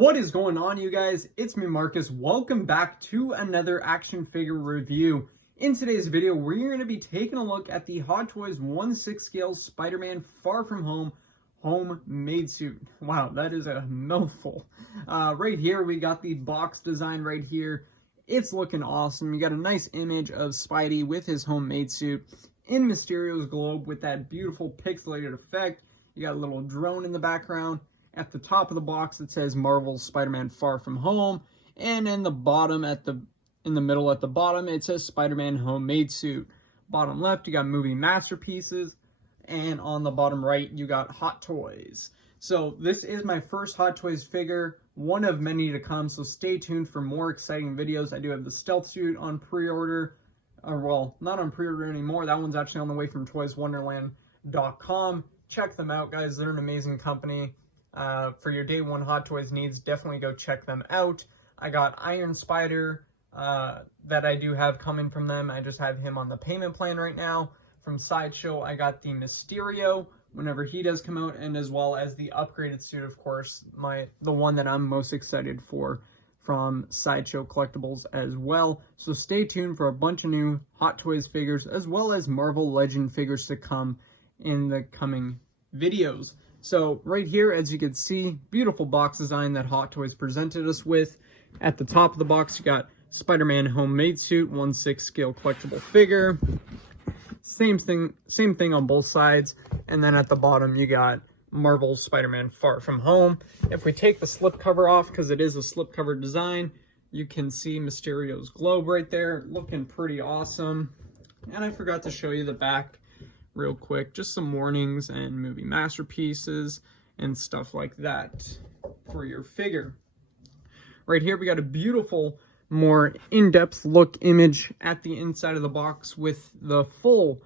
What is going on, you guys? It's me, Marcus. Welcome back to another action figure review. In today's video, we're going to be taking a look at the Hot Toys 1/6 scale Spider-Man Far From Home homemade suit. Wow, that is a mouthful. Right here, we got the box design right here. It's looking awesome. You got a nice image of Spidey with his homemade suit in Mysterio's globe with that beautiful pixelated effect. You got a little drone in the background. At the top of the box, it says Marvel's Spider-Man Far From Home. And in the bottom, in the middle at the bottom, it says Spider-Man Homemade Suit. Bottom left, you got movie masterpieces. And on the bottom right, you got Hot Toys. So this is my first Hot Toys figure, one of many to come. So stay tuned for more exciting videos. I do have the Stealth Suit on pre-order. Well, not on pre-order anymore. That one's actually on the way from toyswonderland.com. Check them out, guys. They're an amazing company. For your day one Hot Toys needs, definitely go check them out. I got Iron Spider that I do have coming from them. I just have him on the payment plan right now. From Sideshow, I got the Mysterio whenever he does come out, and as well as the upgraded suit, of course, the one that I'm most excited for from Sideshow Collectibles as well. So stay tuned for a bunch of new Hot Toys figures, as well as Marvel Legend figures to come in the coming videos. So right here, as you can see, beautiful box design that Hot Toys presented us with. At the top of the box, you got Spider-Man Homemade Suit, 1/6 scale collectible figure. Same thing on both sides. And then at the bottom, you got Marvel's Spider-Man Far From Home. If we take the slipcover off, because it is a slipcover design, you can see Mysterio's globe right there, looking pretty awesome. And I forgot to show you the back real quick, just some warnings and movie masterpieces and stuff like that for your figure. Right here, we got a beautiful, more in-depth look image at the inside of the box with the full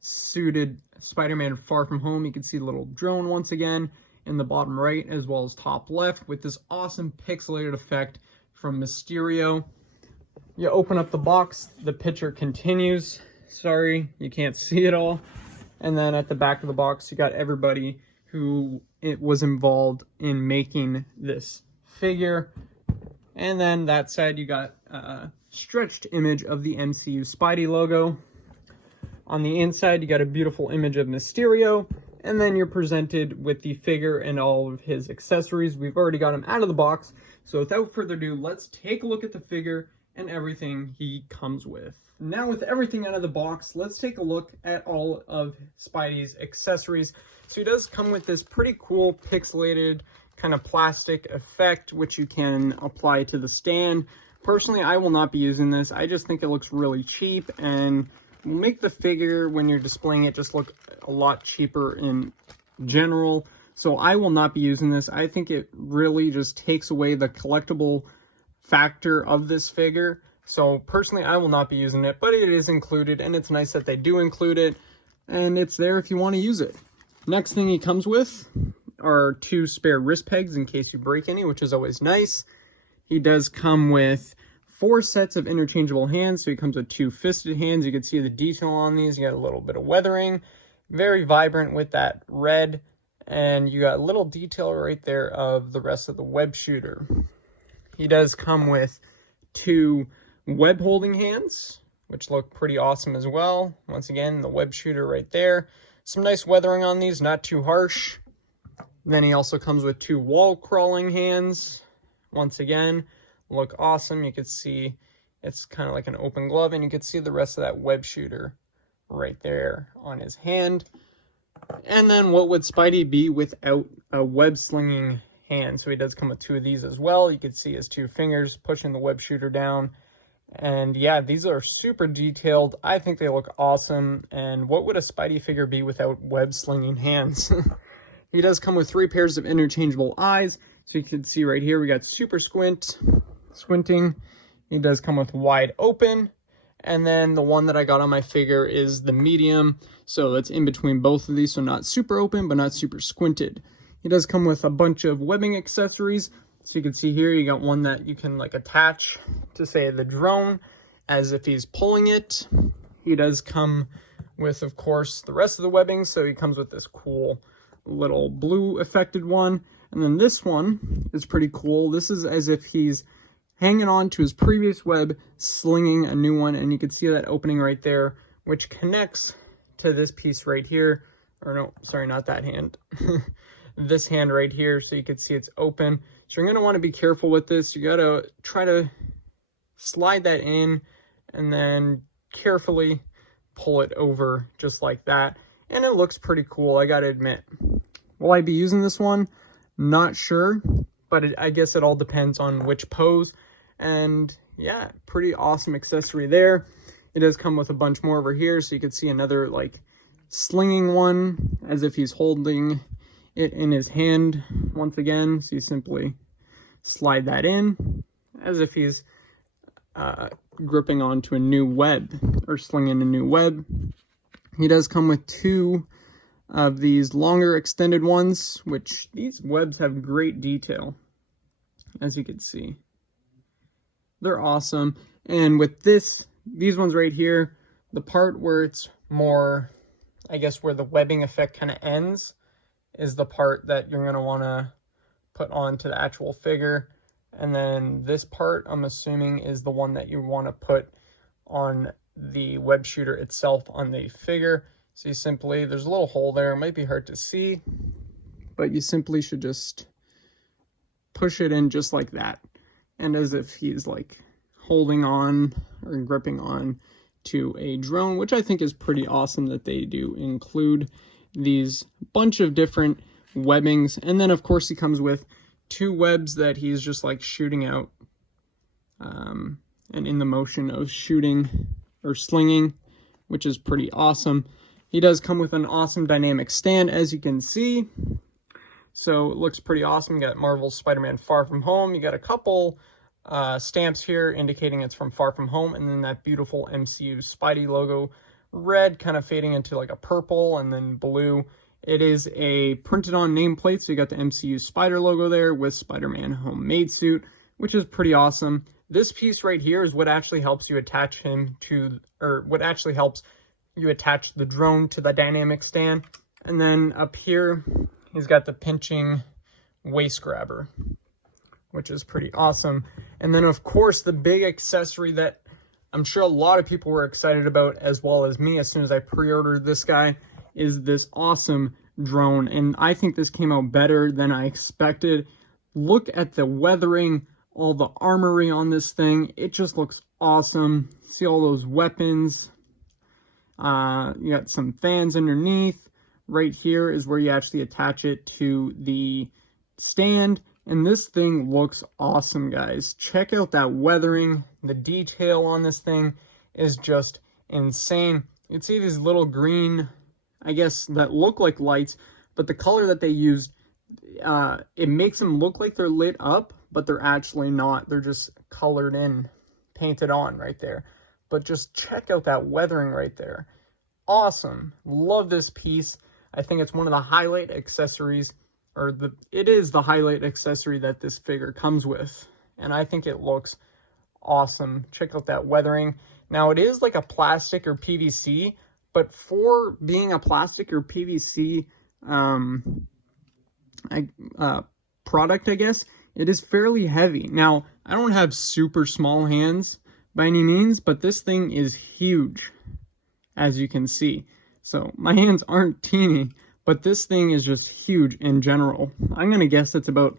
suited Spider-Man Far From Home. You can see the little drone once again in the bottom right, as well as top left, with this awesome pixelated effect from Mysterio. You open up the box, the picture continues. Sorry, you can't see it all. And then at the back of the box, you got everybody who was involved in making this figure. And then that side, you got a stretched image of the MCU Spidey logo. On the inside, you got a beautiful image of Mysterio. And then you're presented with the figure and all of his accessories. We've already got him out of the box. So without further ado, let's take a look at the figure and everything he comes with. Now, with everything out of the box, let's take a look at all of Spidey's accessories. So he does come with this pretty cool pixelated kind of plastic effect, which you can apply to the stand. Personally, I will not be using this. I just think it looks really cheap and will make the figure, when you're displaying it, just look a lot cheaper in general. So I will not be using this. I think it really just takes away the collectible factor of this figure. So personally, I will not be using it, but it is included, and it's nice that they do include it, and it's there if you want to use it. Next thing he comes with are 2 spare wrist pegs in case you break any, which is always nice. He does come with 4 sets of interchangeable hands, so he comes with 2 fisted hands. You can see the detail on these. You got a little bit of weathering, very vibrant with that red, and you got a little detail right there of the rest of the web shooter. He does come with 2 web holding hands, which look pretty awesome as well. Once again, the web shooter right there. Some nice weathering on these, not too harsh. Then he also comes with 2 wall crawling hands. Once again, look awesome. You can see it's kind of like an open glove, and you can see the rest of that web shooter right there on his hand. And then what would Spidey be without a web slinging hand? So he does come with 2 of these as well. You can see his 2 fingers pushing the web shooter down. And yeah, these are super detailed. I think they look awesome. And what would a Spidey figure be without web slinging hands? He does come with 3 pairs of interchangeable eyes. So you can see right here, we got super squinting. He does come with wide open. And then the one that I got on my figure is the medium. So it's in between both of these. So not super open, but not super squinted. He does come with a bunch of webbing accessories. So you can see here, you got one that you can like attach to, say, the drone as if he's pulling it. He does come with, of course, the rest of the webbing. So he comes with this cool little blue affected one. And then this one is pretty cool. This is as if he's hanging on to his previous web, slinging a new one, and you can see that opening right there, which connects to this piece right here. Or no, sorry, not that hand. This hand right here, so you can see it's open. So you're going to want to be careful with this. You got to try to slide that in and then carefully pull it over just like that. And it looks pretty cool, I got to admit. Will I be using this one? Not sure, but I guess it all depends on which pose. And yeah, pretty awesome accessory there. It does come with a bunch more over here, so you can see another like slinging one as if he's holding it in his hand once again. So you simply slide that in as if he's gripping onto a new web or slinging a new web. He does come with two of these longer extended ones, which these webs have great detail, as you can see. They're awesome. And with these ones right here, the part where it's more, I guess, where the webbing effect kind of ends is the part that you're going to want to put onto the actual figure. And then this part, I'm assuming, is the one that you want to put on the web shooter itself on the figure. So you simply, there's a little hole there. It might be hard to see, but you simply should just push it in just like that. And as if he's like holding on or gripping on to a drone, which I think is pretty awesome that they do include these bunch of different webbings. And then of course he comes with two webs that he's just like shooting out and in the motion of shooting or slinging, which is pretty awesome. He does come with an awesome dynamic stand, as you can see. So it looks pretty awesome. You got Marvel's Spider-Man Far From Home. You got a couple stamps here indicating it's from Far From Home, and then that beautiful MCU Spidey logo, red kind of fading into like a purple and then blue. It is a printed on nameplate, so you got the MCU Spider logo there with Spider-Man homemade suit, which is pretty awesome. This piece right here is what actually helps you attach him to, or what actually helps you attach the drone to the dynamic stand. And then up here, he's got the pinching waist grabber, which is pretty awesome. And then of course, the big accessory that I'm sure a lot of people were excited about, as well as me as soon as I pre-ordered this guy, is this awesome drone. And I think this came out better than I expected. Look at the weathering, all the armory on this thing. It just looks awesome. See all those weapons. You got some fans underneath. Right here is where you actually attach it to the stand. And this thing looks awesome, guys. Check out that weathering. The detail on this thing is just insane. You can see these little green, I guess, that look like lights, but the color that they used, it makes them look like they're lit up, but they're actually not. They're just colored in, painted on right there. But just check out that weathering right there. Awesome. Love this piece. I think it's one of the highlight accessories, or it is the highlight accessory that this figure comes with. And I think it looks awesome. Check out that weathering. Now it is like a plastic or PVC, but for being a plastic or PVC product, I guess, it is fairly heavy. Now, I don't have super small hands by any means, but this thing is huge, as you can see. So my hands aren't teeny, but this thing is just huge in general. I'm going to guess it's about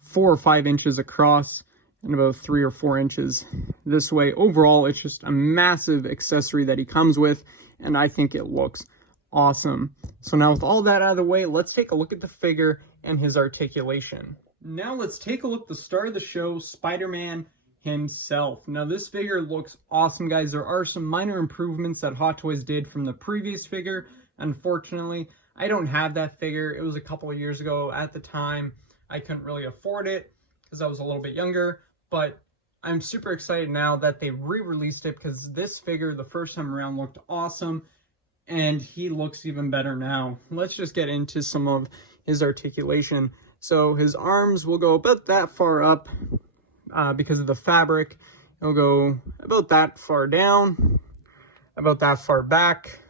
4 or 5 inches across and about 3 or 4 inches this way. Overall, it's just a massive accessory that he comes with, and I think it looks awesome. So now with all that out of the way, let's take a look at the figure and his articulation. Now let's take a look at the star of the show, Spider-Man himself. Now this figure looks awesome, guys. There are some minor improvements that Hot Toys did from the previous figure. Unfortunately, I don't have that figure. It was a couple of years ago. At the time, I couldn't really afford it because I was a little bit younger, but I'm super excited now that they re-released it, because this figure the first time around looked awesome, and he looks even better now. Let's just get into some of his articulation. So his arms will go about that far up because of the fabric. It'll go about that far down, about that far back,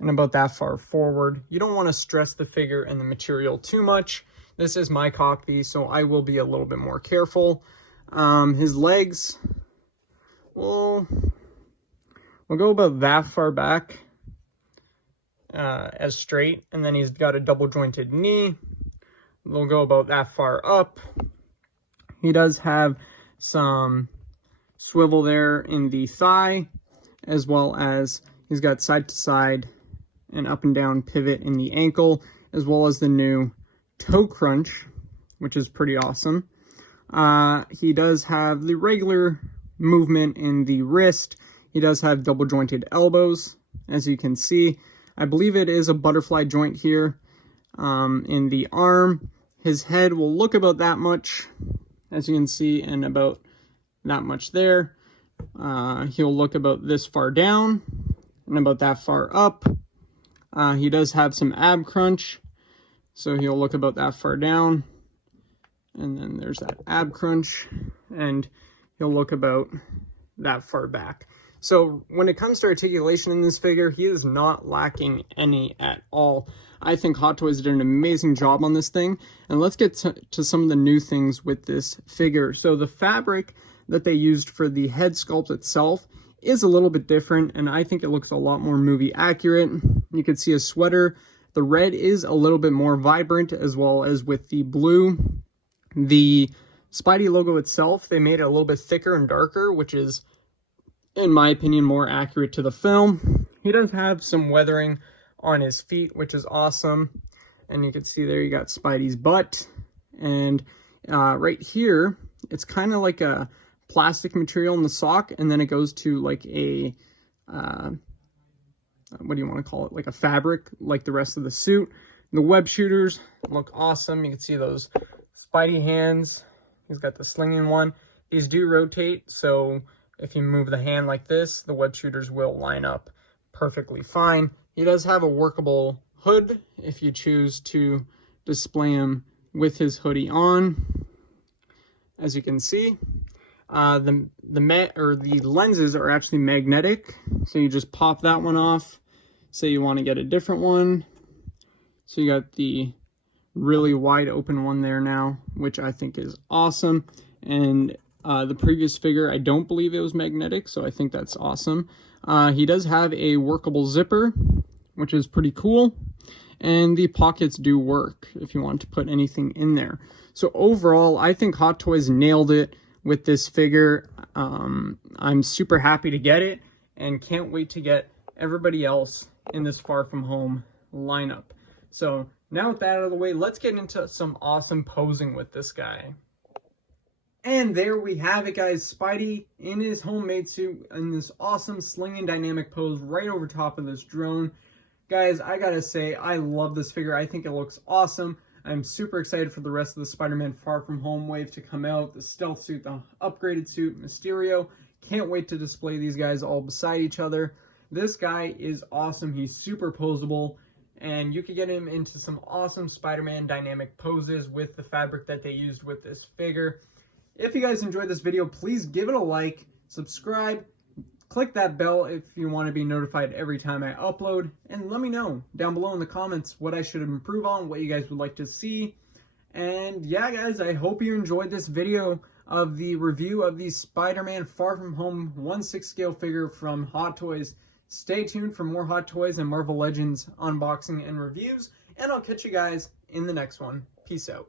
and about that far forward. You don't want to stress the figure and the material too much This is my copy, so I will be a little bit more careful. His legs will go about that far back as straight, and then he's got a double jointed knee. They'll go about that far up. He does have some swivel there in the thigh, as well as he's got side to side and up and down pivot in the ankle, as well as the new toe crunch, which is pretty awesome. He does have the regular movement in the wrist. He does have double jointed elbows, as you can see. I believe it is a butterfly joint here in the arm. His head will look about that much, as you can see, and about that much there. He'll look about this far down and about that far up. He does have some ab crunch, so he'll look about that far down, and then there's that ab crunch, and he'll look about that far back. So when it comes to articulation in this figure, he is not lacking any at all. I think Hot Toys did an amazing job on this thing. And let's get to some of the new things with this figure. So the fabric that they used for the head sculpt itself is a little bit different, and I think it looks a lot more movie accurate. You can see a sweater. The red is a little bit more vibrant, as well as with the blue. The Spidey logo itself, they made it a little bit thicker and darker, which is, in my opinion, more accurate to the film. He does have some weathering on his feet, which is awesome. And you can see there you got Spidey's butt. And right here, it's kind of like a plastic material in the sock, and then it goes to like a, what do you want to call it? Like a fabric, like the rest of the suit. The web shooters look awesome. You can see those Spidey hands. He's got the slinging one. These do rotate, so if you move the hand like this, the web shooters will line up perfectly fine. He does have a workable hood if you choose to display him with his hoodie on. As you can see, the lenses are actually magnetic, so you just pop that one off. Say you want to get a different one. So you got the really wide open one there now, which I think is awesome. And the previous figure, I don't believe it was magnetic, so I think that's awesome. He does have a workable zipper, which is pretty cool. And the pockets do work if you want to put anything in there. So overall, I think Hot Toys nailed it with this figure. I'm super happy to get it and can't wait to get everybody else in this Far From Home lineup. So now with that out of the way, let's get into some awesome posing with this guy. And there we have it, guys. Spidey in his homemade suit in this awesome slinging dynamic pose right over top of this drone. Guys, I gotta say, I love this figure. I think it looks awesome. I'm super excited for the rest of the Spider-Man Far From Home wave to come out. The stealth suit, the upgraded suit, Mysterio. Can't wait to display these guys all beside each other. This guy is awesome. He's super posable. And you can get him into some awesome Spider-Man dynamic poses with the fabric that they used with this figure. If you guys enjoyed this video, please give it a like, subscribe, click that bell if you want to be notified every time I upload, and let me know down below in the comments what I should improve on, what you guys would like to see. And yeah, guys, I hope you enjoyed this video of the review of the Spider-Man Far From Home 1/6 scale figure from Hot Toys. Stay tuned for more Hot Toys and Marvel Legends unboxing and reviews, and I'll catch you guys in the next one. Peace out.